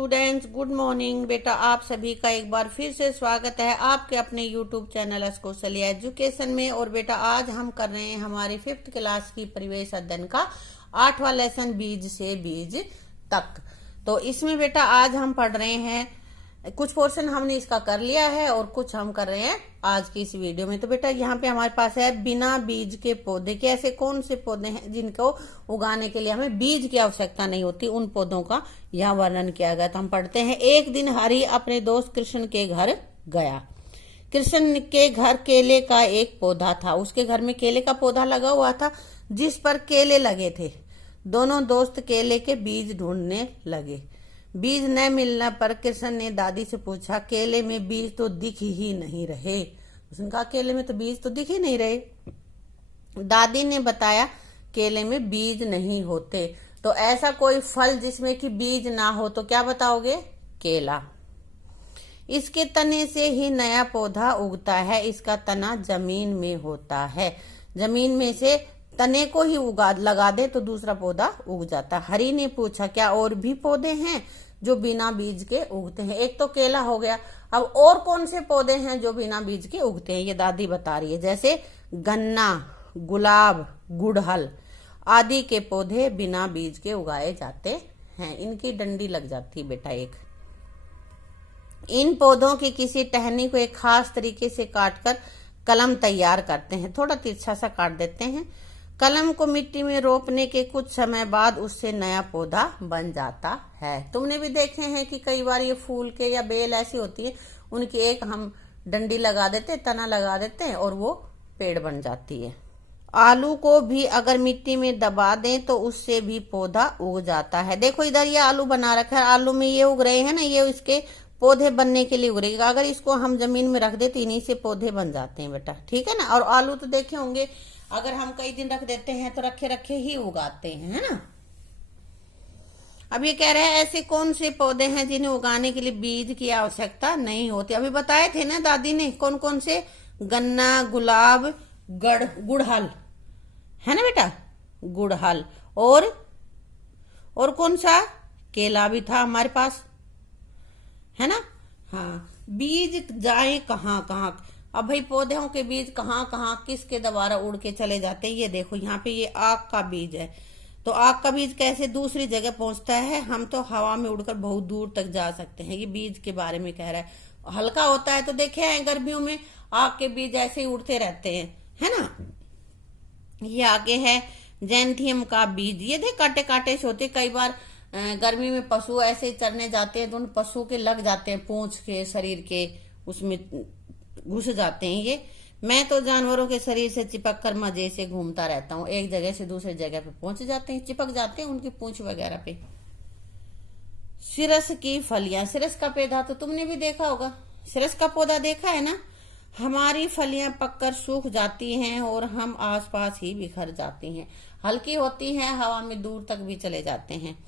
Students, good morning. बेटा आप सभी का एक बार फिर से स्वागत है आपके अपने यूट्यूब चैनल कौशल्या एजुकेशन में। और बेटा आज हम कर रहे हैं हमारी 5th क्लास की परिवेश अध्ययन का 8वां लेसन बीज से बीज तक। तो इसमें बेटा आज हम पढ़ रहे हैं, कुछ पोर्शन हमने इसका कर लिया है और कुछ हम कर रहे हैं आज की इस वीडियो में। तो बेटा यहाँ पे हमारे पास है बिना बीज के पौधे के ऐसे कौन से पौधे हैं जिनको उगाने के लिए हमें बीज की आवश्यकता नहीं होती, उन पौधों का यहाँ वर्णन किया गया। तो हम पढ़ते हैं। एक दिन हरि अपने दोस्त कृष्ण के घर गया। कृष्ण के घर केले का एक पौधा था। उसके घर में केले का पौधा लगा हुआ था जिस पर केले लगे थे। दोनों दोस्त केले के बीज ढूंढने लगे। बीज न मिलने पर कृष्ण ने दादी से पूछा, केले में बीज तो दिख ही नहीं रहे। उसने कहा केले में तो बीज तो दिख ही नहीं रहे। दादी ने बताया केले में बीज नहीं होते। तो ऐसा कोई फल जिसमें कि बीज ना हो तो क्या बताओगे? केला। इसके तने से ही नया पौधा उगता है। इसका तना जमीन में होता है। जमीन में से तने को ही लगा दे तो दूसरा पौधा उग जाता। हरि ने पूछा, क्या और भी पौधे हैं जो बिना बीज के उगते हैं? एक तो केला हो गया, अब और कौन से पौधे हैं जो बिना बीज के उगते हैं? ये दादी बता रही है। जैसे गन्ना, गुलाब, गुड़हल आदि के पौधे बिना बीज के उगाए जाते हैं। इनकी डंडी लग जाती है बेटा एक। इन पौधों की किसी टहनी को एक खास तरीके से काटकर कलम तैयार करते हैं। थोड़ा तिरछा सा काट देते हैं। कलम को मिट्टी में रोपने के कुछ समय बाद उससे नया पौधा बन जाता है। तुमने भी देखे हैं कि कई बार ये फूल के या बेल ऐसी होती है, उनकी एक हम डंडी लगा देते हैं, तना लगा देते हैं और वो पेड़ बन जाती है। आलू को भी अगर मिट्टी में दबा दें तो उससे भी पौधा उग जाता है। देखो इधर ये आलू बना रखा है, आलू में ये उग रहे हैं ना, ये इसके पौधे बनने के लिए उग रही है। अगर इसको हम जमीन में रख दे तो इन्हीं से पौधे बन जाते हैं बेटा, ठीक है ना। और आलू तो देखे होंगे, अगर हम कई दिन रख देते हैं तो रखे रखे ही उगाते हैं, है ना। अब ये कह रहे हैं ऐसे कौन से पौधे हैं जिन्हें उगाने के लिए बीज की आवश्यकता नहीं होती? अभी बताए थे ना दादी ने कौन कौन से, गन्ना, गुलाब, गुड़हल, है ना बेटा, गुड़हल। और कौन सा? केला भी था हमारे पास, है ना। हाँ, बीज जाए कहाँ कहाँ। अब भाई पौधों के बीज कहाँ कहाँ किसके द्वारा उड़ के चले जाते हैं? ये देखो यहाँ पे ये आग का बीज है, तो आग का बीज कैसे दूसरी जगह पहुंचता है? हम तो हवा में उड़कर बहुत दूर तक जा सकते हैं। ये बीज के बारे में कह रहा है। हल्का होता है तो देखे हैं गर्मियों में आग के बीज ऐसे ही उड़ते रहते हैं, है ना। ये आगे है जैंथियम का बीज। ये देख काटे काटे से होते। कई बार गर्मी में पशु ऐसे चरने जाते हैं तो उन पशु के लग जाते हैं, पूंछ के शरीर के उसमें घुस जाते हैं। ये मैं तो जानवरों के शरीर से चिपक कर मजे से घूमता रहता हूँ, एक जगह से दूसरे जगह पे पहुंच जाते हैं, चिपक जाते हैं उनकी पूंछ वगैरह पे। सिरस की फलियां। सिरस का पौधा तो तुमने भी देखा होगा, सिरस का पौधा देखा है ना। हमारी फलियां पककर सूख जाती हैं और हम आसपास ही बिखर जाती हैं। हल्की होती हैं, हवा में दूर तक भी चले जाते हैं।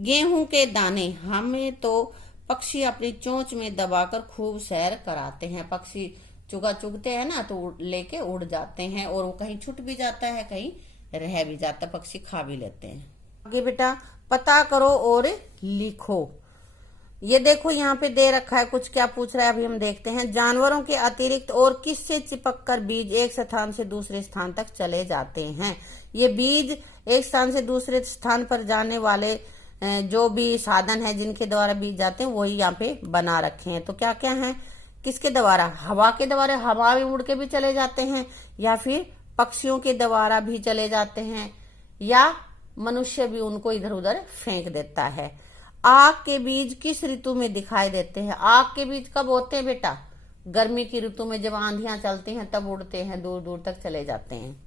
गेहूं के दाने। हमें तो पक्षी अपनी चोंच में दबाकर खूब सैर कराते हैं। पक्षी चुगा चुगते हैं ना तो लेके उड़ जाते हैं, और वो कहीं छूट भी जाता है, कहीं रह भी जाता है, पक्षी खा भी लेते हैं। आगे बेटा पता करो और लिखो। ये देखो यहाँ पे दे रखा है, कुछ क्या पूछ रहा है अभी हम देखते हैं। जानवरों के अतिरिक्त और किससे चिपक कर बीज एक स्थान से दूसरे स्थान तक चले जाते हैं? ये बीज एक स्थान से दूसरे स्थान पर जाने वाले जो भी साधन है जिनके द्वारा बीज जाते हैं वही यहाँ पे बना रखे हैं। तो क्या क्या है? किसके द्वारा? हवा के द्वारा, हवा में उड़ के भी चले जाते हैं, या फिर पक्षियों के द्वारा भी चले जाते हैं, या मनुष्य भी उनको इधर उधर फेंक देता है। आग के बीज किस ऋतु में दिखाई देते हैं? आग के बीज कब होते हैं बेटा? गर्मी की ऋतु में, जब आंधियां चलती हैं तब उड़ते हैं, दूर दूर तक चले जाते हैं।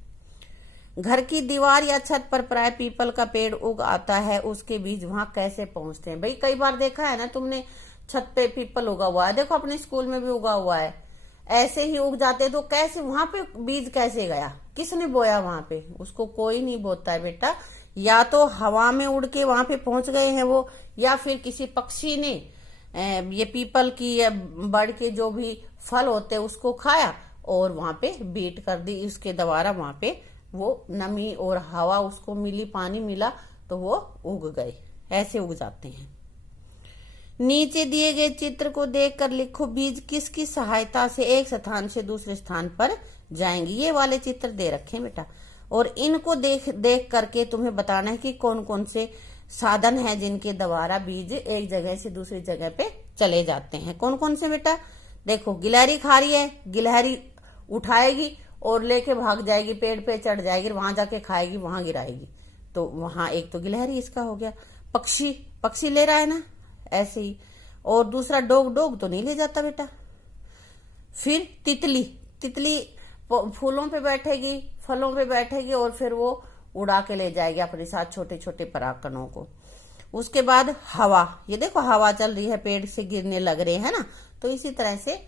घर की दीवार या छत पर प्राय पीपल का पेड़ उग आता है, उसके बीज वहां कैसे पहुंचते हैं? भाई कई बार देखा है ना तुमने, छत पे पीपल उगा हुआ है, देखो अपने स्कूल में भी उगा हुआ है, ऐसे ही उग जाते। तो कैसे वहां पे बीज कैसे गया? किसने बोया वहां पे? उसको कोई नहीं बोता है बेटा। या तो हवा में उड़ के वहां पे पहुंच गए हैं वो, या फिर किसी पक्षी ने ये पीपल की या बड़ के जो भी फल होते हैं उसको खाया और वहां पे बीट कर दी। इसके द्वारा वहां पे वो नमी और हवा उसको मिली, पानी मिला तो वो उग गए, ऐसे उग जाते हैं। नीचे दिए गए चित्र को देखकर लिखो बीज किसकी सहायता से एक स्थान से दूसरे स्थान पर जाएंगे। ये वाले चित्र दे रखे हैं बेटा, और इनको देख करके तुम्हें बताना है कि कौन कौन से साधन है जिनके द्वारा बीज एक जगह से दूसरी जगह पे चले जाते हैं। कौन कौन से बेटा? देखो, गिलहरी खा रही है, गिलहरी उठाएगी और लेके भाग जाएगी, पेड़ पे चढ़ जाएगी, वहां जाके खाएगी, वहां गिराएगी, तो वहां एक तो गिलहरी इसका हो गया। पक्षी ले रहा है ना, ऐसे ही। और दूसरा डोग तो नहीं ले जाता बेटा। फिर तितली फूलों पे बैठेगी, फलों पे बैठेगी और फिर वो उड़ा के ले जाएगी अपने साथ छोटे छोटे परागकणों को। उसके बाद हवा, ये देखो हवा चल रही है, पेड़ से गिरने लग रहे हैं ना, तो इसी तरह से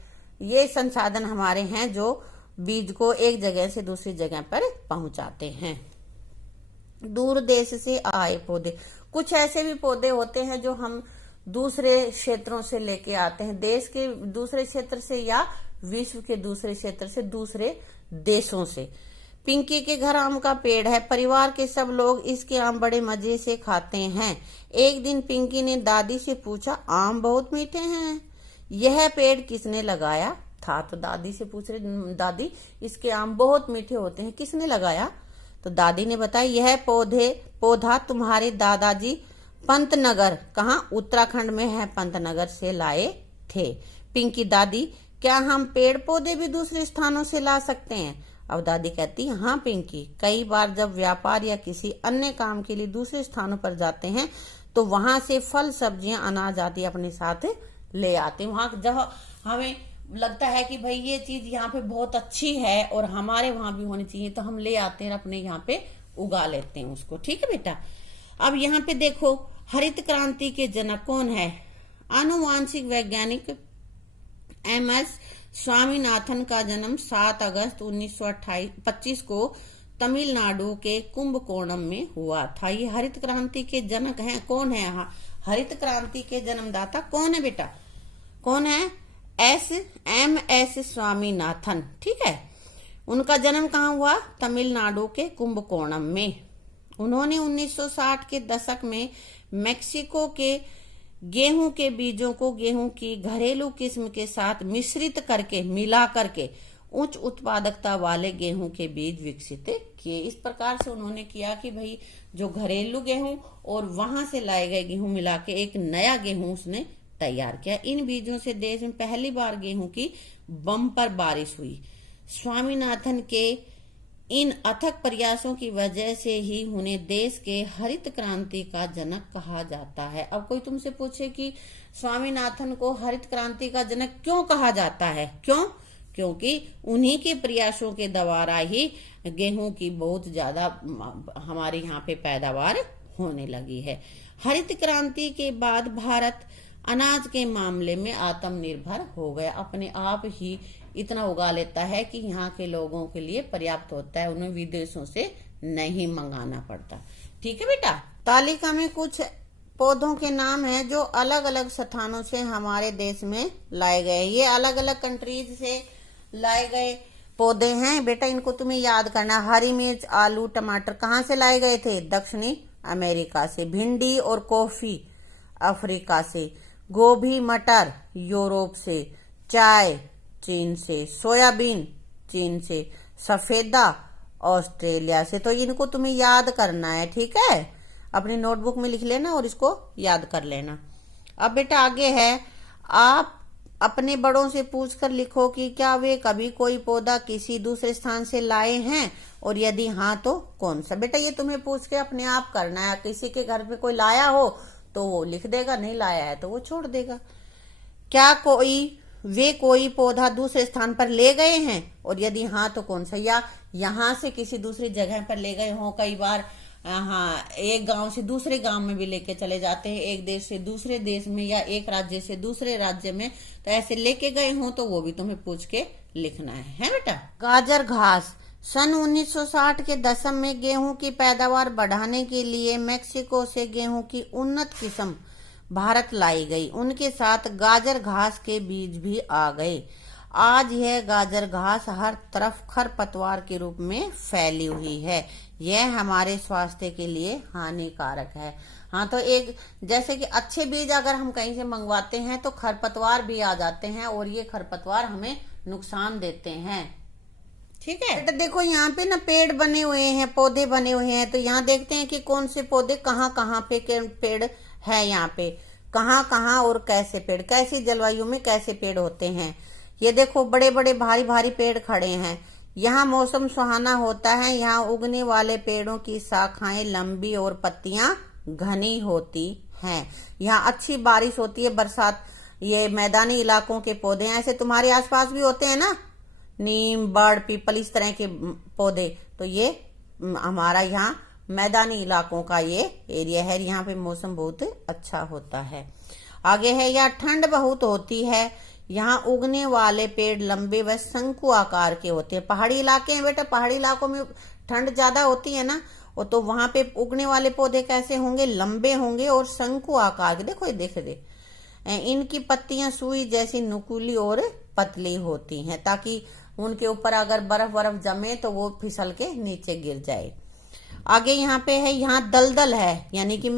ये संसाधन हमारे हैं जो बीज को एक जगह से दूसरी जगह पर पहुंचाते हैं। दूर देश से आए पौधे, कुछ ऐसे भी पौधे होते हैं जो हम दूसरे क्षेत्रों से लेके आते हैं, देश के दूसरे क्षेत्र से या विश्व के दूसरे क्षेत्र से, दूसरे देशों से। पिंकी के घर आम का पेड़ है, परिवार के सब लोग इसके आम बड़े मजे से खाते हैं। एक दिन पिंकी ने दादी से पूछा, आम बहुत मीठे हैं, यह पेड़ किसने लगाया था? तो दादी से पूछ रहे, दादी इसके आम बहुत मीठे होते हैं, किसने लगाया? तो दादी ने बताया, यह पौधा तुम्हारे दादाजी पंतनगर, कहाँ उत्तराखंड में है, पंतनगर से लाए थे। पिंकी, दादी क्या हम पेड़ पौधे भी दूसरे स्थानों से ला सकते हैं? अब दादी कहती, हाँ पिंकी, कई बार जब व्यापार या किसी अन्य काम के लिए दूसरे स्थानों पर जाते हैं तो वहां से फल सब्जियां अनाज आदि अपने साथ ले आते हैं। वहां जब हमें लगता है कि भाई ये चीज यहाँ पे बहुत अच्छी है और हमारे वहां भी होनी चाहिए, तो हम ले आते हैं, अपने यहाँ पे उगा लेते हैं उसको। ठीक है बेटा। अब यहाँ पे देखो, हरित क्रांति के जनक कौन है? आनुवांशिक वैज्ञानिक MS स्वामीनाथन का जन्म 7 अगस्त 1925 को तमिलनाडु के कुंभकोणम में हुआ था। ये हरित क्रांति के जनक हैं। कौन है? हरित क्रांति के जन्मदाता कौन है बेटा? कौन है? MS स्वामीनाथन। ठीक है। उनका जन्म कहाँ हुआ? तमिलनाडु के कुंभकोणम में। उन्होंने 1960 के दशक में मेक्सिको के गेहूं के बीजों को गेहूं की घरेलू किस्म के साथ मिला करके उच्च उत्पादकता वाले गेहूं के बीज विकसित किए। इस प्रकार से उन्होंने किया कि भाई जो घरेलू गेहूं और वहां से लाए गए गेहूं मिला के एक नया गेहूं उसने तैयार किया। इन बीजों से देश में पहली बार गेहूं की बम्पर बारिश हुई। स्वामीनाथन के इन अथक प्रयासों की वजह से ही उन्हें देश के हरित क्रांति का जनक कहा जाता है। अब कोई तुमसे पूछे कि स्वामीनाथन को हरित क्रांति का जनक क्यों कहा जाता है? क्यों? क्योंकि उन्हीं के प्रयासों के द्वारा ही गेहूं की बहुत ज्यादा हमारे यहाँ पे पैदावार होने लगी है। हरित क्रांति के बाद भारत अनाज के मामले में आत्मनिर्भर हो गया, अपने आप ही इतना उगा लेता है कि यहाँ के लोगों के लिए पर्याप्त होता है, उन्हें विदेशों से नहीं मंगाना पड़ता। ठीक है बेटा। तालिका में कुछ पौधों के नाम हैं जो अलग अलग स्थानों से हमारे देश में लाए गए। ये अलग अलग कंट्रीज से लाए गए पौधे हैं बेटा, इनको तुम्हें याद करना। हरी मिर्च, आलू, टमाटर कहाँ से लाए गए थे? दक्षिणी अमेरिका से। भिंडी और कॉफी अफ्रीका से। गोभी, मटर यूरोप से। चाय चीन से। सोयाबीन चीन से। सफेदा ऑस्ट्रेलिया से। तो इनको तुम्हें याद करना है। ठीक है, अपनी नोटबुक में लिख लेना और इसको याद कर लेना। अब बेटा आगे है, आप अपने बड़ों से पूछकर लिखो कि क्या वे कभी कोई पौधा किसी दूसरे स्थान से लाए हैं, और यदि हाँ तो कौन सा। बेटा ये तुम्हें पूछ के अपने आप करना है। किसी के घर पे कोई लाया हो तो वो लिख देगा, नहीं लाया है तो वो छोड़ देगा। क्या वे कोई पौधा दूसरे स्थान पर ले गए हैं, और यदि हाँ तो कौन सा। या यहाँ से किसी दूसरी जगह पर ले गए हो, कई बार हाँ एक गांव से दूसरे गांव में भी लेके चले जाते हैं, एक देश से दूसरे देश में या एक राज्य से दूसरे राज्य में, तो ऐसे लेके गए हो तो वो भी तुम्हें पूछ के लिखना है बेटा। गाजर घास। सन 1960 के दशक में गेहूं की पैदावार बढ़ाने के लिए मेक्सिको से गेहूं की उन्नत किस्म भारत लाई गई। उनके साथ गाजर घास के बीज भी आ गए। आज यह गाजर घास हर तरफ खरपतवार के रूप में फैली हुई है। यह हमारे स्वास्थ्य के लिए हानिकारक है। हाँ, तो एक जैसे कि अच्छे बीज अगर हम कहीं से मंगवाते हैं तो खरपतवार भी आ जाते हैं और ये खरपतवार हमें नुकसान देते हैं। ठीक है बेटा, देखो यहाँ पे ना पेड़ बने हुए हैं, पौधे बने हुए हैं। तो यहाँ देखते हैं कि कौन से पौधे कहाँ कहाँ पे पेड़ है, यहाँ पे कहाँ कहाँ और कैसे पेड़, कैसी जलवायु में कैसे पेड़ होते हैं। ये देखो बड़े बड़े भारी भारी पेड़ खड़े हैं। यहाँ मौसम सुहाना होता है। यहाँ उगने वाले पेड़ों की शाखाएं लंबी और पत्तियां घनी होती हैं। यहाँ अच्छी बारिश होती है, बरसात। ये मैदानी इलाकों के पौधे हैं। ऐसे तुम्हारे आसपास भी होते हैं ना, नीम, बड़, पीपल, इस तरह के पौधे। तो ये हमारा यहाँ मैदानी इलाकों का ये एरिया है। यहाँ पे मौसम बहुत अच्छा होता है। आगे है, यहाँ ठंड बहुत होती है। यहाँ उगने वाले पेड़ लंबे व शंकु आकार के होते हैं। पहाड़ी इलाके हैं बेटा, पहाड़ी इलाकों में ठंड ज्यादा होती है ना, और तो वहां पे उगने वाले पौधे कैसे होंगे, लंबे होंगे और शंकु आकार के। देखो ये देख इनकी पत्तियां सुई जैसी नुकीली और पतली होती हैं, ताकि उनके ऊपर अगर बर्फ जमे तो वो फिसल के नीचे गिर जाए। आगे यहाँ पे है, यहाँ दलदल है, यानी कि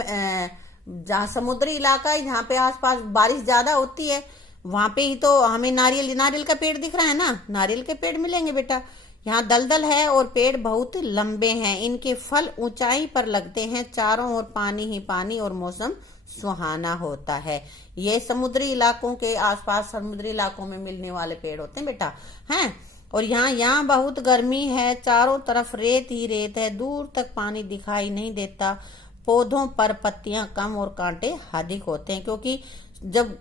जहाँ समुद्री इलाका है, यहाँ पे आसपास बारिश ज्यादा होती है, वहां पे ही तो हमें नारियल का पेड़ दिख रहा है ना, नारियल के पेड़ मिलेंगे बेटा। यहाँ दलदल है और पेड़ बहुत लंबे हैं। इनके फल ऊंचाई पर लगते हैं। चारों ओर पानी ही पानी और मौसम सुहाना होता है। ये समुद्री इलाकों के आसपास, समुद्री इलाकों में मिलने वाले पेड़ होते हैं बेटा, हैं। और यहाँ बहुत गर्मी है। चारों तरफ रेत ही रेत है, दूर तक पानी दिखाई नहीं देता। पौधों पर पत्तियां कम और कांटे अधिक होते हैं, क्योंकि जब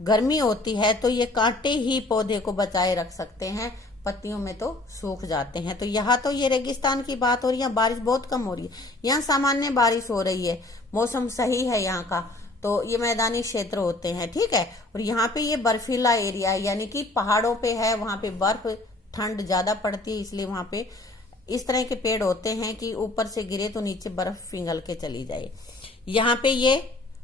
गर्मी होती है तो ये कांटे ही पौधे को बचाए रख सकते हैं, पत्तियों में तो सूख जाते हैं। तो यहाँ तो ये रेगिस्तान की बात हो रही है, बारिश बहुत कम हो रही है। यहाँ सामान्य बारिश हो रही है, मौसम सही है यहाँ का। तो ये मैदानी क्षेत्र होते हैं, ठीक है। और यहाँ पे ये बर्फीला एरिया है, यानी कि पहाड़ों पे है, वहां पे बर्फ, ठंड ज्यादा पड़ती है, इसलिए वहां पे इस तरह के पेड़ होते हैं कि ऊपर से गिरे तो नीचे बर्फ पिघल के चली जाए। यहाँ पे ये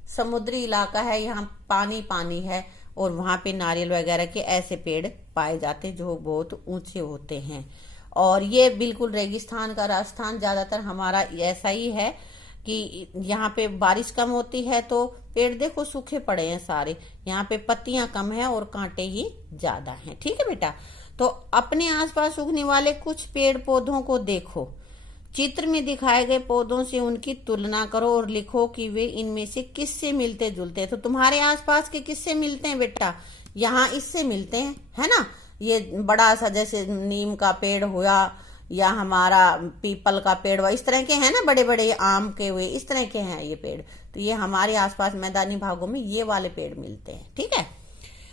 समुद्री इलाका है, यहाँ पानी पानी है, और वहां पे नारियल वगैरह के ऐसे पेड़ पाए जाते हैं जो बहुत ऊंचे होते हैं। और ये बिल्कुल रेगिस्तान का राजस्थान ज्यादातर हमारा ऐसा ही है कि यहाँ पे बारिश कम होती है तो पेड़ देखो सूखे पड़े हैं सारे। यहाँ पे पत्तियां कम है और कांटे ही ज्यादा हैं, ठीक है बेटा। तो अपने आसपास उगने वाले कुछ पेड़ पौधों को देखो, चित्र में दिखाए गए पौधों से उनकी तुलना करो और लिखो कि वे इनमें से किससे मिलते जुलते हैं। तो तुम्हारे आसपास के किससे मिलते हैं बेटा, यहाँ इससे मिलते हैं, है ना। ये बड़ा सा जैसे नीम का पेड़ हुआ या हमारा पीपल का पेड़ हुआ, इस तरह के हैं ना, बड़े बड़े आम के हुए, इस तरह के हैं ये पेड़। तो ये हमारे आसपास मैदानी भागों में ये वाले पेड़ मिलते हैं, ठीक है।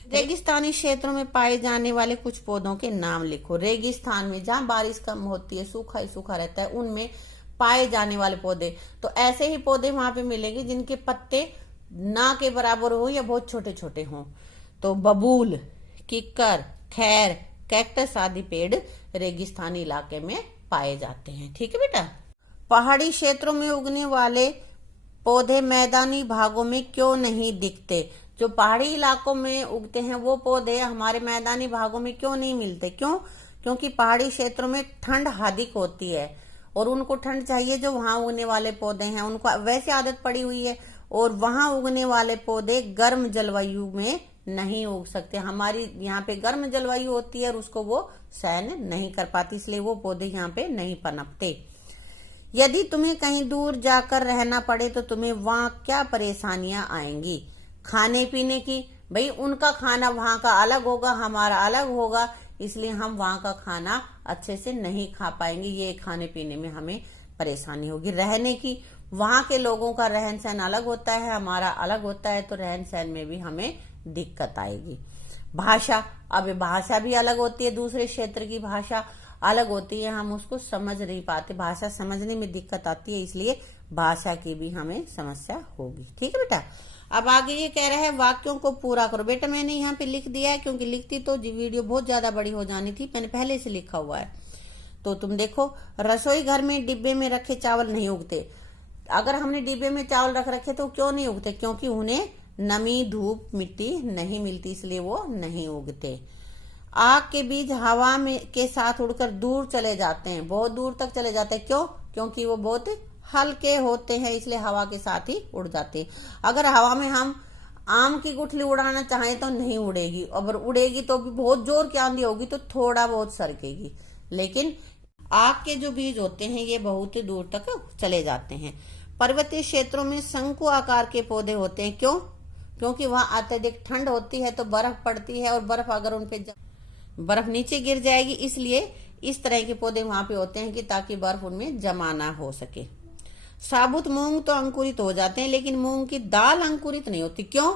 रेगिस्तानी क्षेत्रों में पाए जाने वाले कुछ पौधों के नाम लिखो। रेगिस्तान में जहाँ बारिश कम होती है, सूखा ही सूखा रहता है, उनमें पाए जाने वाले पौधे, तो ऐसे ही पौधे वहां पे मिलेंगे जिनके पत्ते ना के बराबर हो या बहुत छोटे छोटे हों। तो बबूल, किक्कर, खैर, कैक्टस आदि पेड़ रेगिस्तानी इलाके में पाए जाते हैं, ठीक है बेटा। पहाड़ी क्षेत्रों में उगने वाले पौधे मैदानी भागों में क्यों नहीं दिखते। जो पहाड़ी इलाकों में उगते हैं वो पौधे हमारे मैदानी भागों में क्यों नहीं मिलते, क्यों? क्योंकि पहाड़ी क्षेत्रों में ठंड अधिक होती है और उनको ठंड चाहिए। जो वहां उगने वाले पौधे हैं उनको वैसे आदत पड़ी हुई है, और वहां उगने वाले पौधे गर्म जलवायु में नहीं उग सकते। हमारी यहाँ पे गर्म जलवायु होती है और उसको वो सहन नहीं कर पाती, इसलिए वो पौधे यहाँ पे नहीं पनपते। यदि तुम्हें कहीं दूर जाकर रहना पड़े तो तुम्हें वहां क्या परेशानियां आएंगी। खाने पीने की, भाई उनका खाना वहां का अलग होगा, हमारा अलग होगा, इसलिए हम वहां का खाना अच्छे से नहीं खा पाएंगे, ये खाने पीने में हमें परेशानी होगी। रहने की, वहां के लोगों का रहन सहन अलग होता है, हमारा अलग होता है, तो रहन सहन में भी हमें दिक्कत आएगी। भाषा, अब भाषा भी अलग होती है, दूसरे क्षेत्र की भाषा अलग होती है, हम उसको समझ नहीं पाते, भाषा समझने में दिक्कत आती है, इसलिए भाषा की भी हमें समस्या होगी, ठीक है बेटा। अब आगे ये कह रहा है वाक्यों को पूरा करो। बेटा मैंने यहाँ पे लिख दिया है, क्योंकि लिखती तो वीडियो बहुत ज्यादा बड़ी हो जानी थी, मैंने पहले से लिखा हुआ है। तो तुम देखो, रसोई घर में डिब्बे में रखे चावल नहीं उगते। अगर हमने डिब्बे में चावल रख रखे तो क्यों नहीं उगते, क्योंकि उन्हें नमी, धूप, मिट्टी नहीं मिलती, इसलिए वो नहीं उगते। आग के बीज हवा में के साथ उड़कर दूर चले जाते हैं, बहुत दूर तक चले जाते हैं। क्यों? क्योंकि वो बहुत हल्के होते हैं, इसलिए हवा के साथ ही उड़ जाते हैं। अगर हवा में हम आम की गुठली उड़ाना चाहें तो नहीं उड़ेगी, अगर उड़ेगी तो भी बहुत जोर की आंधी होगी तो थोड़ा बहुत सरकेगी। लेकिन आग के जो बीज होते हैं ये बहुत दूर तक चले जाते हैं। पर्वतीय क्षेत्रों में शंकु आकार के पौधे होते हैं। क्यों? क्योंकि वहां अत्यधिक ठंड होती है तो बर्फ पड़ती है, और बर्फ अगर उन पे बर्फ नीचे गिर जाएगी, इसलिए इस तरह के पौधे वहां पे होते हैं कि ताकि बर्फ उनमें जमा ना हो सके। साबुत मूंग तो अंकुरित हो जाते हैं, लेकिन मूंग की दाल अंकुरित नहीं होती। क्यों?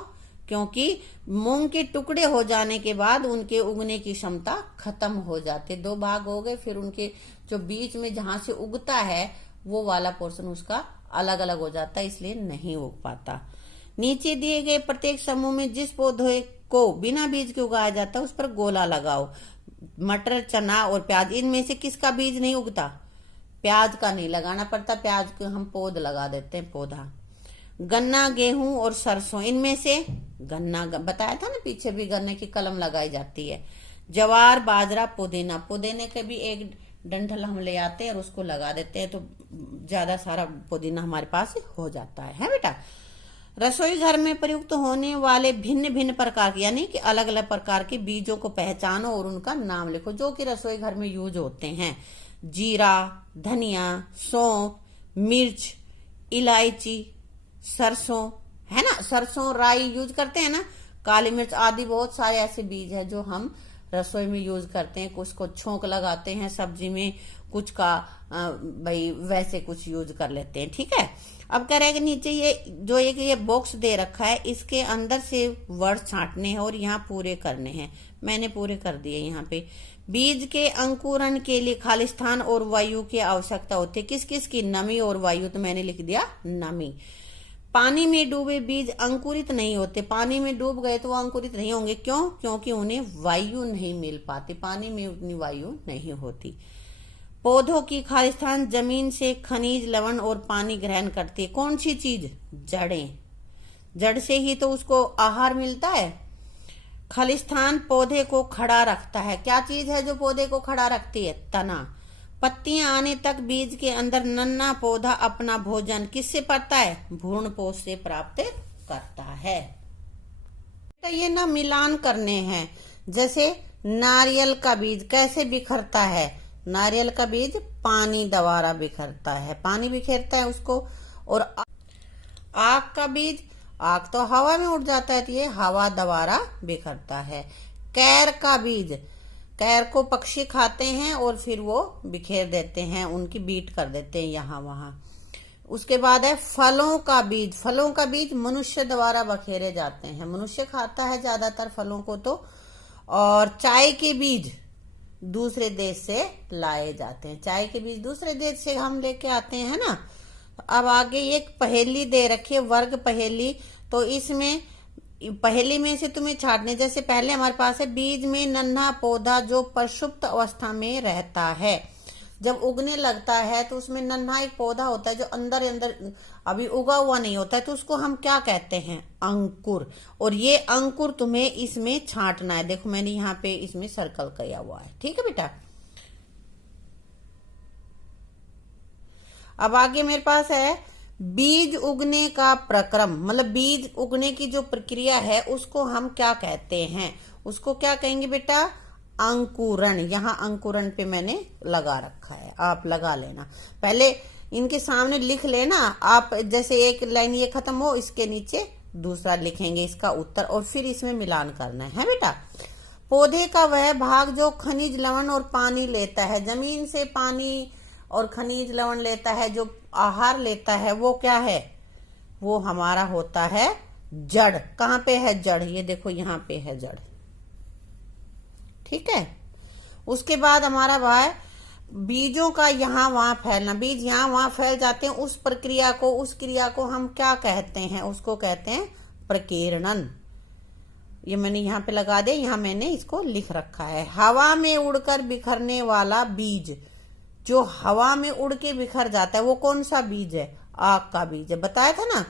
क्योंकि मूंग के टुकड़े हो जाने के बाद उनके उगने की क्षमता खत्म हो जाती है। 2 भाग हो गए, फिर उनके जो बीच में जहां से उगता है वो वाला पोर्शन उसका अलग अलग हो जाता है, इसलिए नहीं उग पाता। नीचे दिए गए प्रत्येक समूह में जिस पौधे को बिना बीज के उगाया जाता है उस पर गोला लगाओ। मटर, चना और प्याज, इनमें से किसका बीज नहीं उगता? प्याज का नहीं लगाना पड़ता, प्याज को हम पौध लगा देते हैं, पौधा। गन्ना, गेहूं और सरसों, इनमें से गन्ना बताया था ना पीछे भी, गन्ने की कलम लगाई जाती है। ज्वार, बाजरा, पुदीना, पुदीने के भी एक डंठल हम ले आते हैं और उसको लगा देते हैं तो ज्यादा सारा पुदीना हमारे पास हो जाता है बेटा। रसोई घर में प्रयुक्त होने वाले भिन्न भिन्न प्रकार के, यानी कि अलग अलग प्रकार के बीजों को पहचानो और उनका नाम लिखो जो कि रसोई घर में यूज होते हैं। जीरा, धनिया, सौंफ, मिर्च, इलायची, सरसों, है ना, सरसों, राई यूज करते हैं ना, काली मिर्च आदि बहुत सारे ऐसे बीज है जो हम रसोई में यूज करते हैं। कुछ को छोंक लगाते हैं सब्जी में, कुछ का भाई वैसे कुछ यूज कर लेते हैं। ठीक है, अब कह रहे हैं कि नीचे ये बॉक्स दे रखा है, इसके अंदर से वर्ड छांटने हैं और यहाँ पूरे करने हैं। मैंने पूरे कर दिए यहाँ पे। बीज के अंकुरण के लिए खालिस्तान और वायु की आवश्यकता होती है। किस किस की? नमी और वायु, तो मैंने लिख दिया नमी। पानी में डूबे बीज अंकुरित नहीं होते, पानी में डूब गए तो वो अंकुरित नहीं होंगे। क्यों? क्योंकि उन्हें वायु नहीं मिल पाती, पानी में उतनी वायु नहीं होती। पौधों की खालिस्तान जमीन से खनिज, लवण और पानी ग्रहण करती है। कौन सी चीज? जड़ें, जड़ से ही तो उसको आहार मिलता है। खालिस्तान पौधे को खड़ा रखता है। क्या चीज है जो पौधे को खड़ा रखती है? तना। पत्तियां आने तक बीज के अंदर नन्हा पौधा अपना भोजन किससे पाता है? भ्रूणपोष से प्राप्त करता है। तो ये ना मिलान करने हैं। जैसे नारियल का बीज कैसे बिखरता है? नारियल का बीज पानी द्वारा बिखरता है, पानी बिखेरता है उसको। और आक का बीज, आक तो हवा में उड़ जाता है तो ये हवा द्वारा बिखरता है। कैर का बीज, कैर को पक्षी खाते हैं और फिर वो बिखेर देते हैं, उनकी बीट कर देते हैं यहाँ वहां। उसके बाद है फलों का बीज। फलों का बीज मनुष्य द्वारा बखेरे जाते हैं, मनुष्य खाता है ज्यादातर फलों को तो। और चाय के बीज दूसरे देश से लाए जाते हैं, चाय के बीज दूसरे देश से हम लेके आते हैं ना। अब आगे एक पहेली दे रखी है, वर्ग पहेली। तो इसमें पहेली में से तुम्हें छाटने, जैसे पहले हमारे पास है बीज में नन्हा पौधा जो प्रसुप्त अवस्था में रहता है। जब उगने लगता है तो उसमें नन्हा एक पौधा होता है जो अंदर अंदर अभी उगा हुआ नहीं होता है, तो उसको हम क्या कहते हैं? अंकुर। और ये अंकुर तुम्हें इसमें छांटना है। देखो मैंने यहाँ पे इसमें सर्कल किया हुआ है। ठीक है बेटा। अब आगे मेरे पास है बीज उगने का प्रक्रम, मतलब बीज उगने की जो प्रक्रिया है उसको हम क्या कहते हैं? उसको क्या कहेंगे बेटा? अंकुरण। यहाँ अंकुरण पे मैंने लगा रखा है, आप लगा लेना। पहले इनके सामने लिख लेना आप, जैसे एक लाइन ये खत्म हो इसके नीचे दूसरा लिखेंगे इसका उत्तर, और फिर इसमें मिलान करना है बेटा। पौधे का वह भाग जो खनिज, लवण और पानी लेता है, जमीन से पानी और खनिज लवण लेता है, जो आहार लेता है, वो क्या है? वो हमारा होता है जड़। कहाँ पे है जड़? ये देखो यहाँ पे है जड़। ठीक है। उसके बाद हमारा भाई बीजों का यहाँ वहां फैलना, बीज यहाँ वहां फैल जाते हैं, उस प्रक्रिया को, उस क्रिया को हम क्या कहते हैं? उसको कहते हैं प्रकीर्णन। ये मैंने यहाँ पे लगा दिया, यहाँ मैंने इसको लिख रखा है। हवा में उड़कर बिखरने वाला बीज, जो हवा में उड़ के बिखर जाता है, वो कौन सा बीज है? आक का बीज है। बताया था ना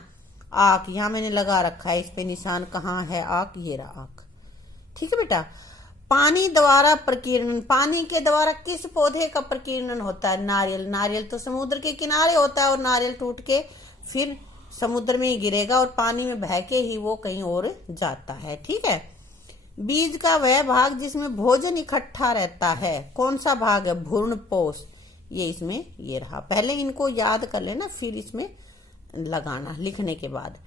आक, यहाँ मैंने लगा रखा है, इस पे निशान कहाँ है? आक, ये रहा आक। ठीक है बेटा। पानी द्वारा प्रकीर्णन, पानी के द्वारा किस पौधे का प्रकीर्णन होता है? नारियल। नारियल तो समुद्र के किनारे होता है और नारियल टूट के फिर समुद्र में ही गिरेगा और पानी में बह के ही वो कहीं और जाता है। ठीक है। बीज का वह भाग जिसमें भोजन इकट्ठा रहता है, कौन सा भाग है? भ्रूणपोष। ये इसमें ये रहा, पहले इनको याद कर लेना फिर इसमें लगाना लिखने के बाद।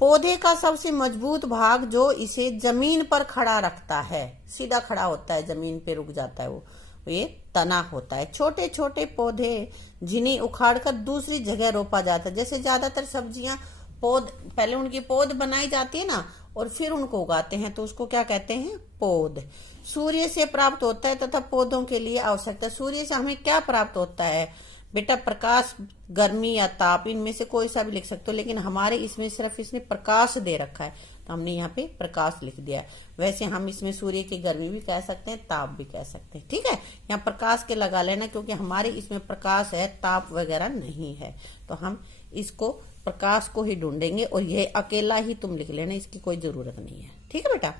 पौधे का सबसे मजबूत भाग जो इसे जमीन पर खड़ा रखता है, सीधा खड़ा होता है, जमीन पे रुक जाता है, वो ये तना होता है। छोटे छोटे पौधे जिन्हें उखाड़कर दूसरी जगह रोपा जाता है, जैसे ज्यादातर सब्जियां पौध पहले उनकी पौध बनाई जाती है ना और फिर उनको उगाते हैं, तो उसको क्या कहते हैं? पौध। सूर्य से प्राप्त होता है तथा पौधों के लिए आवश्यकता। सूर्य से हमें क्या प्राप्त होता है बेटा? प्रकाश, गर्मी या ताप, इनमें से कोई सा भी लिख सकते हो, लेकिन हमारे इसमें सिर्फ इसने प्रकाश दे रखा है तो हमने यहाँ पे प्रकाश लिख दिया है। वैसे हम इसमें सूर्य की गर्मी भी कह सकते हैं, ताप भी कह सकते हैं। ठीक है, यहाँ प्रकाश के लगा लेना क्योंकि हमारे इसमें प्रकाश है, ताप वगैरह नहीं है, तो हम इसको प्रकाश को ही ढूंढेंगे और ये अकेला ही तुम लिख लेना, इसकी कोई जरूरत नहीं है। ठीक है बेटा।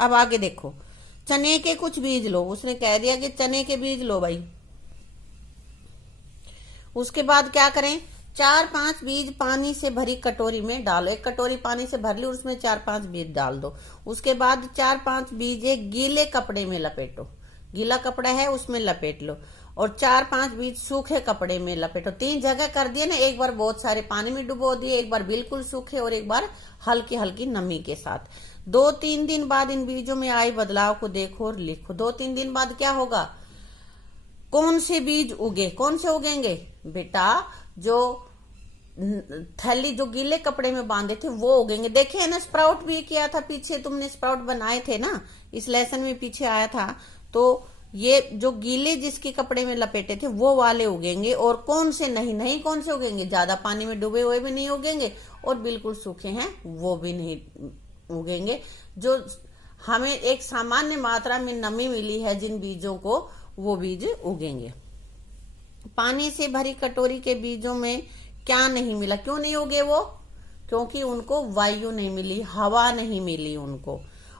अब आगे देखो, चने के कुछ बीज लो। उसने कह दिया कि चने के बीज लो भाई। उसके बाद क्या करें? 4-5 बीज पानी से भरी कटोरी में डालो। एक कटोरी पानी से भर ली, उसमें 4-5 बीज डाल दो। उसके बाद 4-5 बीज एक गीले कपड़े में लपेटो। गीला कपड़ा है उसमें लपेट लो और 4-5 बीज सूखे कपड़े में लपेटो। 3 जगह कर दिए ना, एक बार बहुत सारे पानी में डुबो दिए, एक बार बिल्कुल सूखे और एक बार हल्की हल्की नमी के साथ। 2-3 दिन बाद इन बीजों में आए बदलाव को देखो और लिखो। 2-3 दिन बाद क्या होगा? कौन से बीज उगे? कौन से उगेंगे बेटा? जो थैली जो गीले कपड़े में बांधे थे वो उगेंगे। देखे ना, स्प्राउट भी किया था पीछे, तुमने स्प्राउट बनाए थे ना, इस लेसन में पीछे आया था। तो ये जो गीले जिसके कपड़े में लपेटे थे वो वाले उगेंगे। और कौन से नहीं कौन से उगेंगे? ज्यादा पानी में डूबे हुए भी नहीं उगेंगे और बिल्कुल सूखे हैं वो भी नहीं उगेंगे। जो हमें एक सामान्य मात्रा में नमी मिली है जिन बीजों को, वो बीज उगेंगे। पानी से भरी कटोरी के बीजों में क्या नहीं मिला? क्यों नहीं उगे वो? क्योंकि उनको वायु नहीं मिली, हवा नहीं मिली उनको।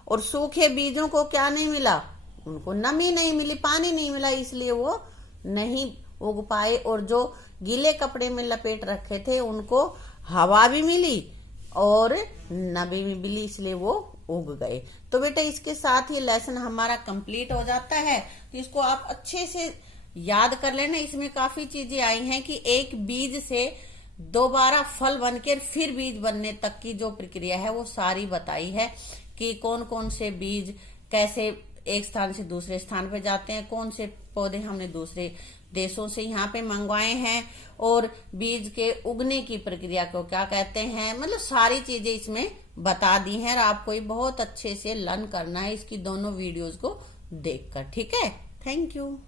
और सूखे बीजों को क्या नहीं मिला? उनको नमी नहीं मिली, पानी नहीं मिला, इसलिए वो नहीं उग पाए। और जो गीले कपड़े में लपेट रखे थे उनको हवा भी मिली और नमी भी मिली, इसलिए वो उग गए। तो बेटा इसके साथ ही लेसन हमारा कंप्लीट हो जाता है। तो इसको आप अच्छे से याद कर लेना। इसमें काफी चीजें आई हैं कि एक बीज से दोबारा फल बनकर फिर बीज बनने तक की जो प्रक्रिया है वो सारी बताई है कि कौन कौन से बीज कैसे एक स्थान से दूसरे स्थान पे जाते हैं, कौन से पौधे हमने दूसरे देशों से यहाँ पे मंगवाए हैं और बीज के उगने की प्रक्रिया को क्या कहते हैं, मतलब सारी चीजें इसमें बता दी हैं। और आपको ये बहुत अच्छे से लर्न करना है इसकी दोनों वीडियोस को देखकर। ठीक है, थैंक यू।